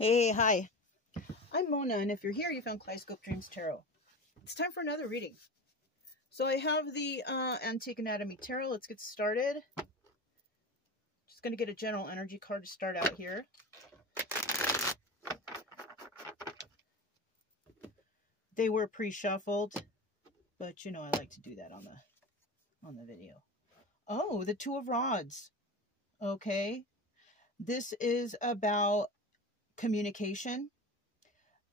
Hey, hi. I'm Mona, and if you're here, you found Kaleidoscope Dreams Tarot. It's time for another reading. So I have the Antique Anatomy Tarot. Let's get started. Just going to get a general energy card to start out here. They were pre-shuffled, but you know I like to do that on the video. Oh, the Two of Rods. Okay. This is about communication.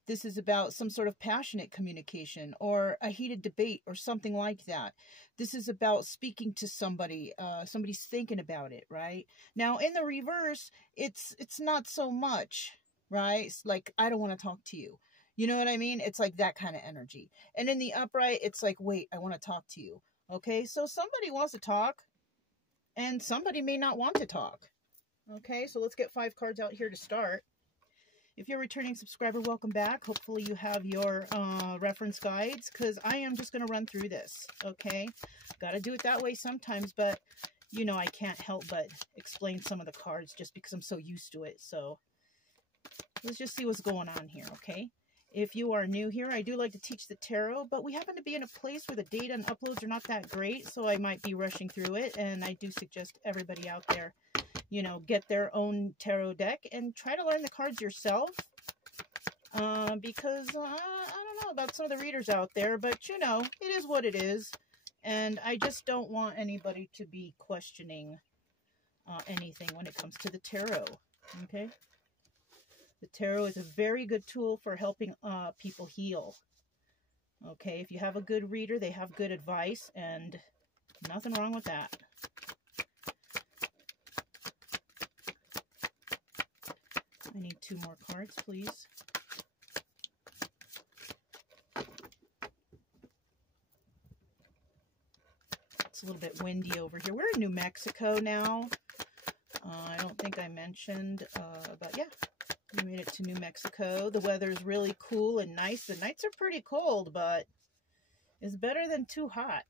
This is about some sort of passionate communication or a heated debate or something like that. This is about speaking to somebody. Somebody's thinking about it, right? Now, in the reverse, it's not so much, right? It's like, I don't want to talk to you. You know what I mean? It's like that kind of energy. And in the upright, it's like, wait, I want to talk to you. Okay, so somebody wants to talk and somebody may not want to talk. Okay, so let's get 5 cards out here to start. If you're a returning subscriber, welcome back. Hopefully you have your reference guides, because I am just going to run through this, okay? Got to do it that way sometimes, but, you know, I can't help but explain some of the cards just because I'm so used to it. So let's just see what's going on here, okay? If you are new here, I do like to teach the tarot, but we happen to be in a place where the data and uploads are not that great, so I might be rushing through it, and I do suggest everybody out there, you know, get their own tarot deck and try to learn the cards yourself. Because I don't know about some of the readers out there, but you know, it is what it is. And I just don't want anybody to be questioning anything when it comes to the tarot. Okay? The tarot is a very good tool for helping people heal. Okay? If you have a good reader, they have good advice, and nothing wrong with that. I need 2 more cards, please. It's a little bit windy over here. We're in New Mexico now. I don't think I mentioned, but yeah, we made it to New Mexico. The weather's really cool and nice. The nights are pretty cold, but it's better than too hot.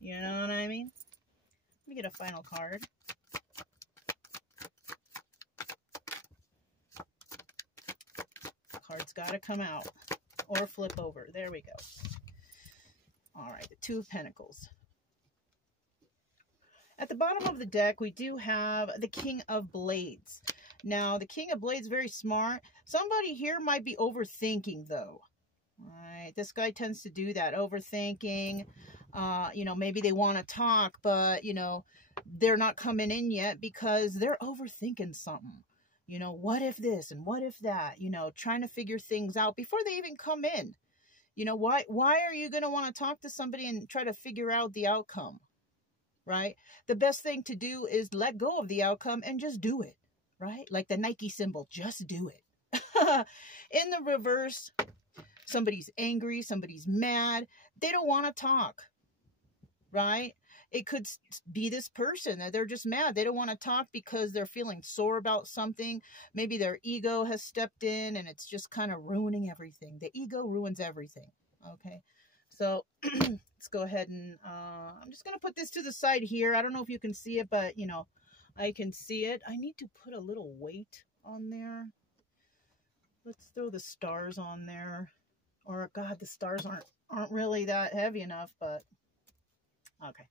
You know what I mean? Let me get a final card. Card's got to come out or flip over. There we go. All right, the 2 of Pentacles. At the bottom of the deck, we do have the King of Blades. Now, the King of Blades, very smart. Somebody here might be overthinking, though. All right, this guy tends to do that, overthinking. You know, maybe they want to talk, but, you know, they're not coming in yet because they're overthinking something. You know, what if this and what if that? You know, trying to figure things out before they even come in. You know, why are you going to want to talk to somebody and try to figure out the outcome? Right? The best thing to do is let go of the outcome and just do it. Right? Like the Nike symbol, just do it. In the reverse, somebody's angry, somebody's mad. They don't want to talk. Right? It could be this person that they're just mad. They don't want to talk because they're feeling sore about something. Maybe their ego has stepped in and it's just kind of ruining everything. The ego ruins everything. Okay. So let's go ahead and I'm just going to put this to the side here. I don't know if you can see it, but you know, I can see it. I need to put a little weight on there. Let's throw the stars on there. Or God, the stars aren't really that heavy enough, but okay.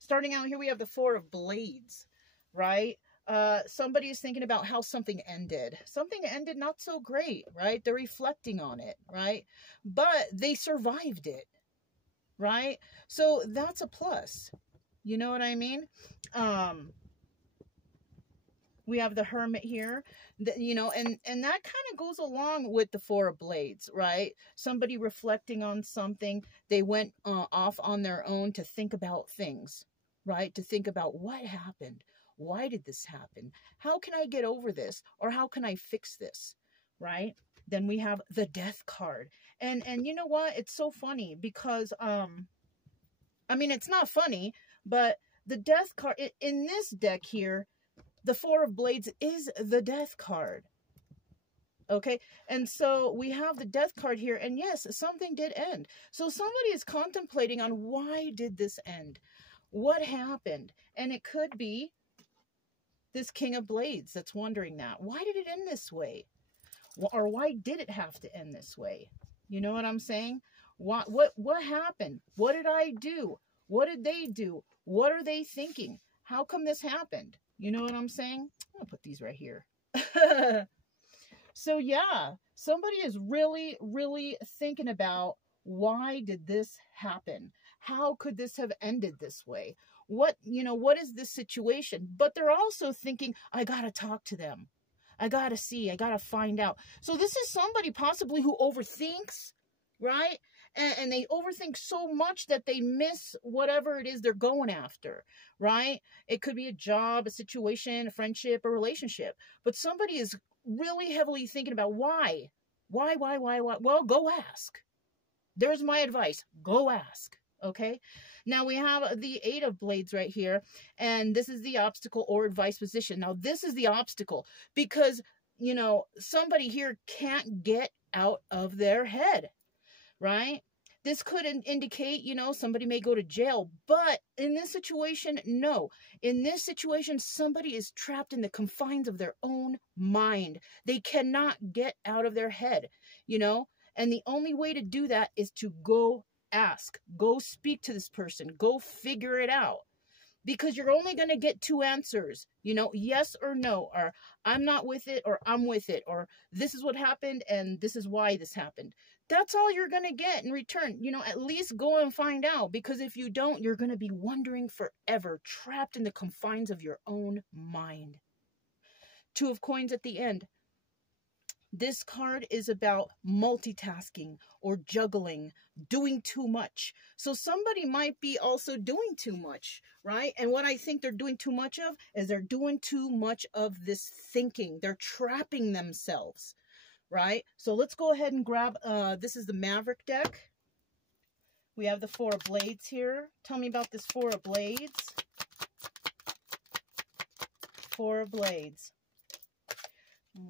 Starting out here, we have the 4 of Blades, right? Somebody is thinking about how something ended. Something ended not so great, right? They're reflecting on it, right? But they survived it, right? So that's a plus. You know what I mean? We have the Hermit here, you know, and that kind of goes along with the 4 of Blades, right? Somebody reflecting on something. They went off on their own to think about things, right? To think about what happened. Why did this happen? How can I get over this? Or how can I fix this, right? Then we have the Death card. And you know what? It's so funny because, I mean, it's not funny, but the Death card, in this deck here, the 4 of Blades is the Death card. Okay, and so we have the Death card here, and yes, something did end. So somebody is contemplating on why did this end? What happened? And it could be this King of Blades that's wondering that. Why did it end this way? Or why did it have to end this way? You know what I'm saying? What happened? What did I do? What did they do? What are they thinking? How come this happened? You know what I'm saying? I'm gonna put these right here. So yeah, somebody is really, really thinking about, why did this happen? How could this have ended this way? What is this situation? But they're also thinking, I gotta talk to them. I gotta see, I gotta find out. So this is somebody possibly who overthinks, right? And they overthink so much that they miss whatever it is they're going after, right? It could be a job, a situation, a friendship, a relationship. But somebody is really heavily thinking about why. Why? Well, go ask. There's my advice. Go ask. Okay. Now we have the 8 of Blades right here. And this is the obstacle or advice position. Now this is the obstacle because, somebody here can't get out of their head, right? This could indicate, somebody may go to jail. But in this situation, no. In this situation, somebody is trapped in the confines of their own mind. They cannot get out of their head, And the only way to do that is to go ask. Go speak to this person. Go figure it out. Because you're only going to get 2 answers, yes or no, or I'm not with it, or I'm with it, or this is what happened, and this is why this happened. That's all you're going to get in return. At least go and find out, because if you don't, you're going to be wondering forever, trapped in the confines of your own mind. 2 of Coins at the end. This card is about multitasking or juggling, doing too much. So somebody might be also doing too much, right? And what I think they're doing too much of is they're doing too much of this thinking. They're trapping themselves, right? So let's go ahead and grab, this is the Maverick deck. We have the 4 of Blades here. Tell me about this 4 of Blades. 4 of Blades.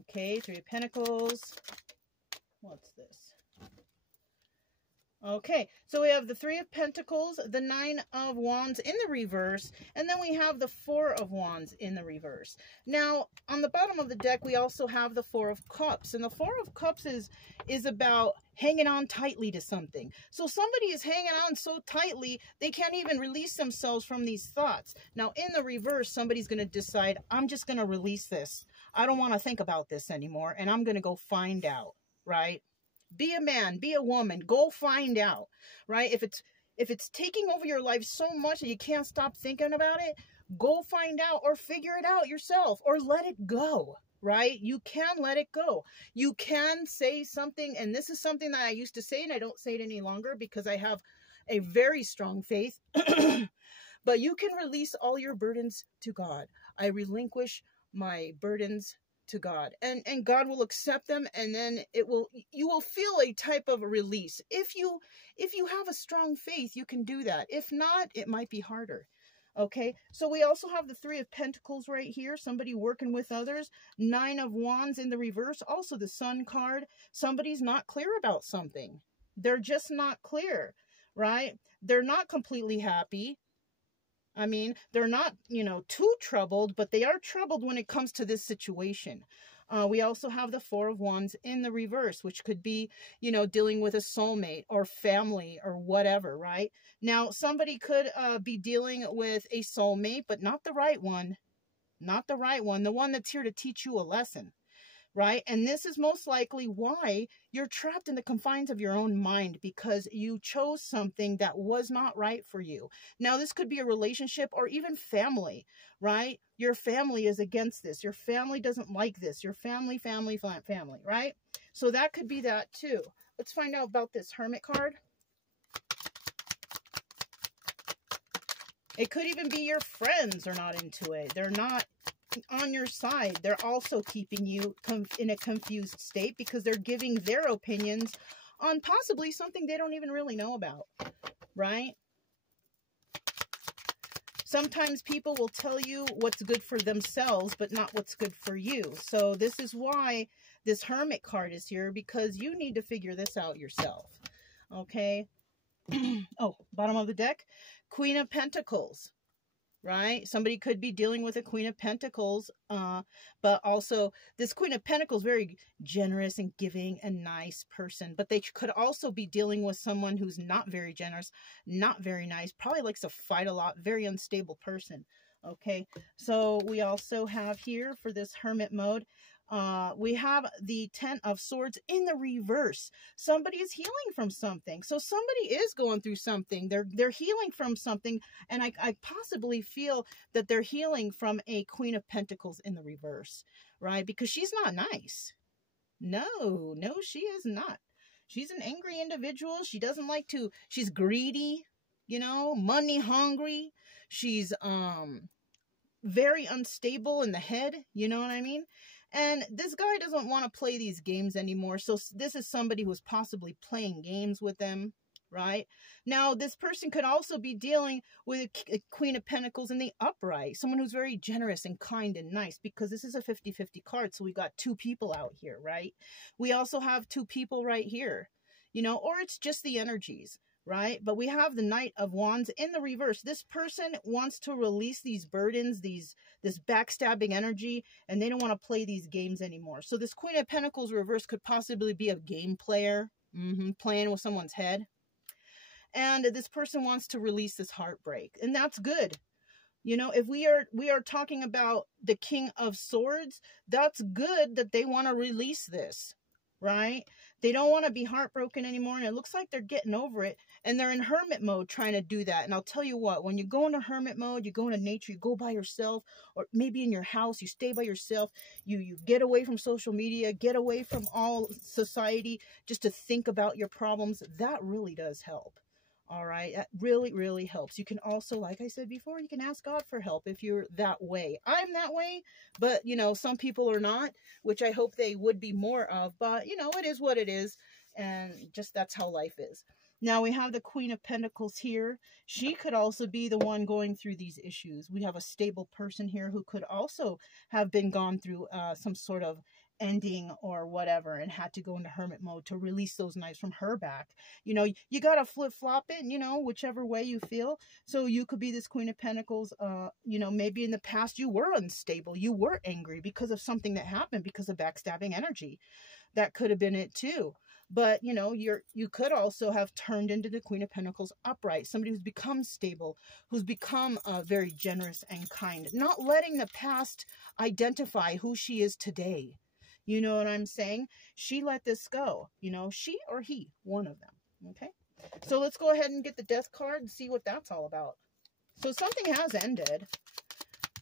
Okay, 3 of Pentacles. What's this? Okay, so we have the 3 of Pentacles, the 9 of Wands in the reverse, and then we have the 4 of Wands in the reverse. Now, on the bottom of the deck, we also have the 4 of Cups, and the 4 of Cups is about hanging on tightly to something. So somebody is hanging on so tightly, they can't even release themselves from these thoughts. Now, in the reverse, somebody's going to decide, I'm just going to release this. I don't want to think about this anymore, and I'm going to go find out, right? Be a man, be a woman, go find out, right? If it's taking over your life so much that you can't stop thinking about it, go find out or figure it out yourself or let it go, right? You can let it go. You can say something, and this is something that I used to say, and I don't say it any longer because I have a very strong faith, but you can release all your burdens to God. I relinquish my burdens to God, and God will accept them, and then you will feel a type of release. If you have a strong faith, you can do that. If not, it might be harder. Okay, so we also have the 3 of Pentacles right here, somebody working with others. 9 of Wands in the reverse, also the Sun card. Somebody's not clear about something. They're just not clear, right? They're not completely happy. I mean, they're not, too troubled, but they are troubled when it comes to this situation. We also have the 4 of Wands in the reverse, which could be, dealing with a soulmate or family or whatever, right? Now, somebody could be dealing with a soulmate, but not the right one. Not the right one. The one that's here to teach you a lesson, right? And this is most likely why you're trapped in the confines of your own mind, because you chose something that was not right for you. Now, this could be a relationship or even family, right? Your family is against this. Your family doesn't like this. Your family, right? So that could be that too. Let's find out about this Hermit card. It could even be your friends are not into it. They're not on your side. They're also keeping you in a confused state because they're giving their opinions on possibly something they don't even really know about, right? Sometimes people will tell you what's good for themselves, but not what's good for you. So this is why this Hermit card is here, because you need to figure this out yourself, okay? Oh, bottom of the deck, Queen of Pentacles. right? Somebody could be dealing with a Queen of Pentacles, but also this Queen of Pentacles, very generous and giving and nice person, but they could also be dealing with someone who's not very generous, not very nice, probably likes to fight a lot, very unstable person. Okay, so we also have here for this Hermit mode, we have the Ten of Swords in the reverse. Somebody is healing from something. So somebody is going through something. They're healing from something. And I possibly feel that they're healing from a Queen of Pentacles in the reverse, right? Because she's not nice. No, she is not. She's an angry individual. She doesn't like to, she's greedy, you know, money hungry. She's very unstable in the head, you know what I mean? And this guy doesn't want to play these games anymore. So this is somebody who's possibly playing games with them, right? Now, this person could also be dealing with a Queen of Pentacles in the upright. Someone who's very generous and kind and nice, because this is a 50-50 card. So we got two people out here, right? We also have two people right here, you know, or it's just the energies, right? But we have the Knight of Wands in the reverse. This person wants to release these burdens, this backstabbing energy, and they don't want to play these games anymore. So this Queen of Pentacles reverse could possibly be a game player, playing with someone's head. And this person wants to release this heartbreak, and that's good. You know, if we are talking about the King of Swords, that's good that they want to release this, right? They don't want to be heartbroken anymore, and it looks like they're getting over it, and they're in hermit mode trying to do that. And I'll tell you what, when you go into hermit mode, you go into nature, you go by yourself, or maybe in your house, you stay by yourself, you get away from social media, get away from all society, just to think about your problems. That really does help. All right, that really, really helps. You can also, like I said before, you can ask God for help if you're that way. I'm that way, but, you know, some people are not, which I hope they would be more of. But, you know, it is what it is, and just that's how life is. Now, we have the Queen of Pentacles here. She could also be the one going through these issues. We have a stable person here who could also have been gone through some sort of ending or whatever, and had to go into hermit mode to release those knives from her back. You know, you gotta flip-flop it, you know, whichever way you feel. So you could be this Queen of Pentacles, you know, maybe in the past you were unstable, you were angry because of something that happened, because of backstabbing energy. That could have been it too. But, you know, you could also have turned into the Queen of Pentacles upright, somebody who's become stable, who's become very generous and kind, not letting the past identify who she is today. You know what I'm saying? She let this go. You know, she or he, one of them. Okay? So let's go ahead and get the Death card and see what that's all about. So something has ended.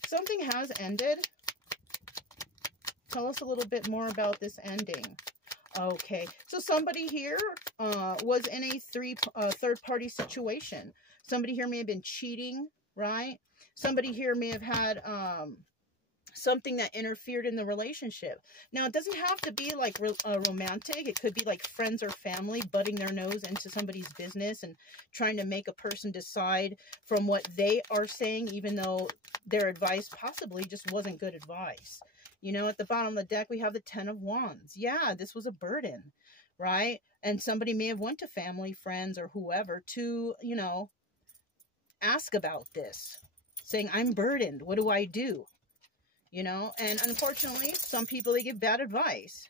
Something has ended. Tell us a little bit more about this ending. Okay. So somebody here was in a third-party situation. Somebody here may have been cheating, right? Somebody here may have had something that interfered in the relationship. Now, it doesn't have to be like romantic. It could be like friends or family butting their nose into somebody's business and trying to make a person decide from what they are saying, even though their advice possibly just wasn't good advice. You know, at the bottom of the deck, we have the Ten of Wands. Yeah, this was a burden, right? And somebody may have went to family, friends, or whoever to, you know, ask about this, saying, I'm burdened. What do I do? You know, and unfortunately, some people, they give bad advice.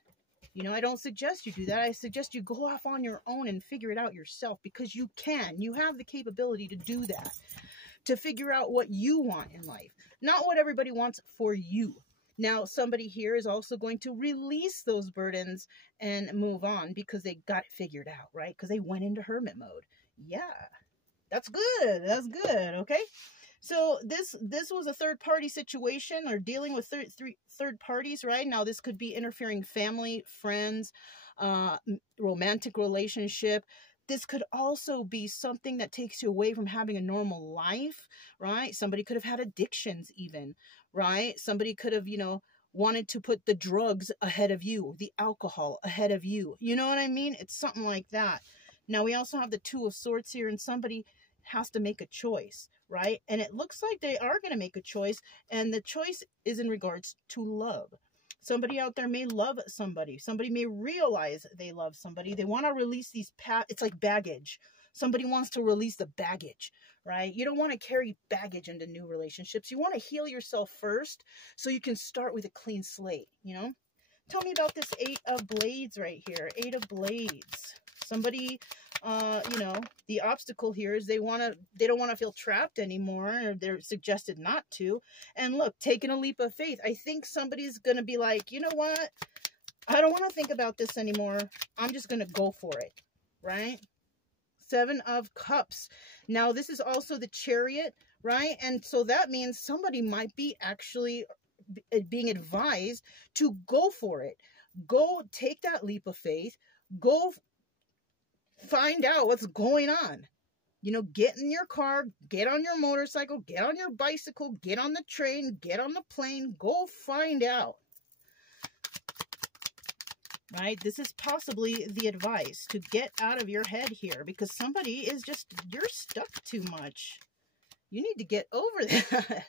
You know, I don't suggest you do that. I suggest you go off on your own and figure it out yourself, because you can. You have the capability to do that, to figure out what you want in life, not what everybody wants for you. Now, somebody here is also going to release those burdens and move on because they got it figured out, right? Because they went into hermit mode. Yeah, that's good. That's good, okay? So this was a third-party situation, or dealing with third parties, right? Now, this could be interfering family, friends, romantic relationship. This could also be something that takes you away from having a normal life, right? Somebody could have had addictions even, right? Somebody could have, you know, wanted to put the drugs ahead of you, the alcohol ahead of you. You know what I mean? It's something like that. Now, we also have the Two of Swords here, and somebody has to make a choice, right? And it looks like they are going to make a choice, and the choice is in regards to love. Somebody out there may love somebody. Somebody may realize they love somebody. They want to release these it's like baggage. Somebody wants to release the baggage, right? You don't want to carry baggage into new relationships. You want to heal yourself first so you can start with a clean slate, you know? Tell me about this 8 of Blades right here. 8 of Blades. Somebody, you know, the obstacle here is they don't want to feel trapped anymore, or they're suggested not to. And look, taking a leap of faith. I think somebody's going to be like, you know what? I don't want to think about this anymore. I'm just going to go for it, right? 7 of Cups. Now, this is also the Chariot, right? And so that means somebody might be actually being advised to go for it. Go take that leap of faith. Go find out what's going on. You know, get in your car, get on your motorcycle, get on your bicycle, get on the train, get on the plane, go find out. Right? This is possibly the advice to get out of your head here, because somebody is just, you're stuck too much. You need to get over that.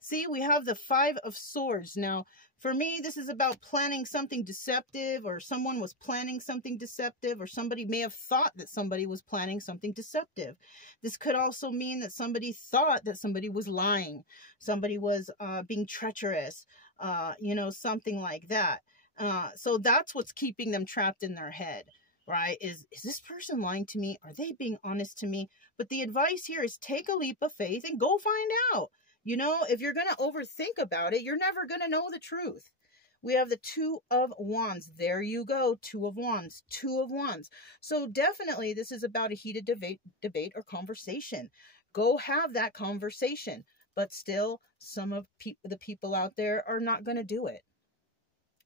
See, we have the 5 of Swords. Now, for me, this is about planning something deceptive, or someone was planning something deceptive, or somebody may have thought that somebody was planning something deceptive. This could also mean that somebody thought that somebody was lying. Somebody was being treacherous, you know, something like that. So that's what's keeping them trapped in their head, right? Is this person lying to me? Are they being honest to me? But the advice here is take a leap of faith and go find out. You know, if you're going to overthink about it, you're never going to know the truth. We have the 2 of Wands. There you go. 2 of Wands. 2 of Wands. So definitely this is about a heated debate or conversation. Go have that conversation. But still, some of the people out there are not going to do it.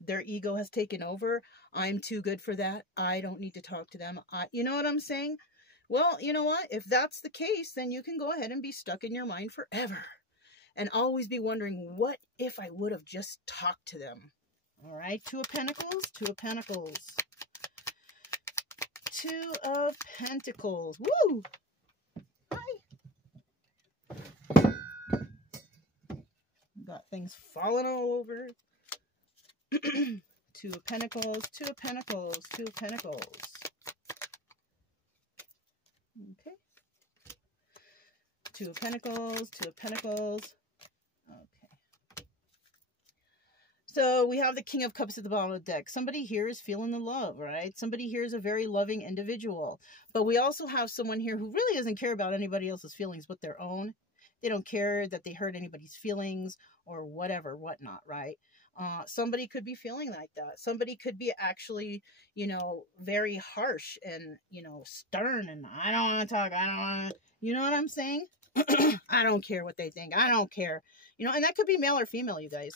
Their ego has taken over. I'm too good for that. I don't need to talk to them. You know what I'm saying? Well, you know what? If that's the case, then you can go ahead and be stuck in your mind forever. And always be wondering, what if I would have just talked to them? All right, 2 of Pentacles, 2 of Pentacles. 2 of Pentacles. Woo! Hi. Got things falling all over. 2 of Pentacles, 2 of Pentacles, 2 of Pentacles. Okay. 2 of Pentacles, 2 of Pentacles. Okay. So we have the King of Cups at the bottom of the deck. Somebody here is feeling the love, right? Somebody here is a very loving individual. But we also have someone here who really doesn't care about anybody else's feelings but their own. They don't care that they hurt anybody's feelings or whatever, whatnot, right? Somebody could be feeling like that. Somebody could be actually, you know, very harsh and, you know, stern, and I don't want to talk. I don't want to, you know what I'm saying? I don't care what they think. I don't care. You know, and that could be male or female, you guys.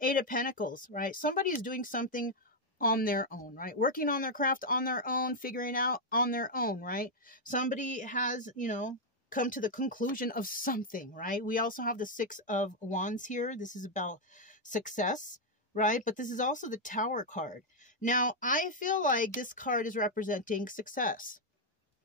8 of Pentacles, right? Somebody is doing something on their own, right? Working on their craft on their own, figuring out on their own, right? Somebody has, you know, come to the conclusion of something, right? We also have the 6 of Wands here. This is about success, right? But this is also the Tower card. Now, I feel like this card is representing success,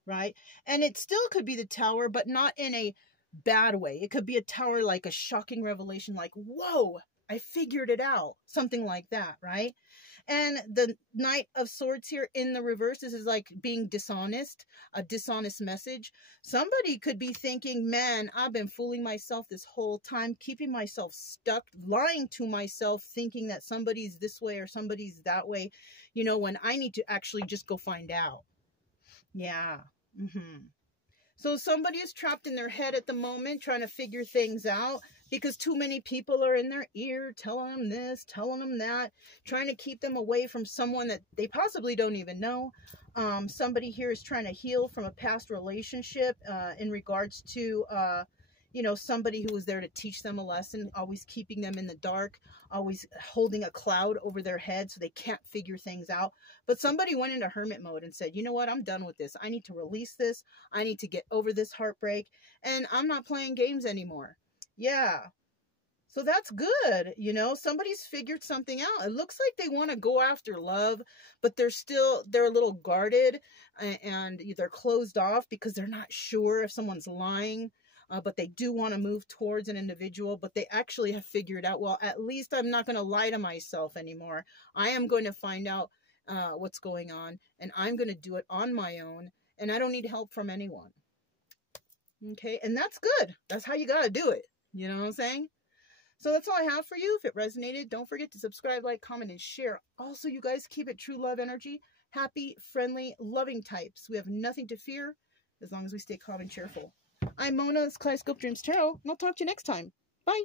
right? And it still could be the Tower, but not in a bad way. It could be a Tower like a shocking revelation, like, whoa, I figured it out. Something like that, right? And the Knight of Swords here in the reverse, this is like being dishonest, a dishonest message. Somebody could be thinking, man, I've been fooling myself this whole time, keeping myself stuck, lying to myself, thinking that somebody's this way or somebody's that way, you know, when I need to actually just go find out. Yeah. So somebody is trapped in their head at the moment, trying to figure things out, because too many people are in their ear telling them this, telling them that, trying to keep them away from someone that they possibly don't even know. Somebody here is trying to heal from a past relationship in regards to, you know, somebody who was there to teach them a lesson, always keeping them in the dark, always holding a cloud over their head so they can't figure things out. But somebody went into hermit mode and said, you know what, I'm done with this. I need to release this. I need to get over this heartbreak, and I'm not playing games anymore. Yeah. So that's good. You know, somebody's figured something out. It looks like they want to go after love, but they're a little guarded, and they're closed off because they're not sure if someone's lying. But they do want to move towards an individual, but they actually have figured out, well, at least I'm not going to lie to myself anymore. I am going to find out what's going on, and I'm going to do it on my own. And I don't need help from anyone. Okay, and that's good. That's how you gotta do it. You know what I'm saying? So that's all I have for you. If it resonated, don't forget to subscribe, like, comment, and share. Also, you guys, keep it true love energy. Happy, friendly, loving types. We have nothing to fear as long as we stay calm and cheerful. I'm Mona. It's Kaleidoscope Dreams Tarot, and I'll talk to you next time. Bye.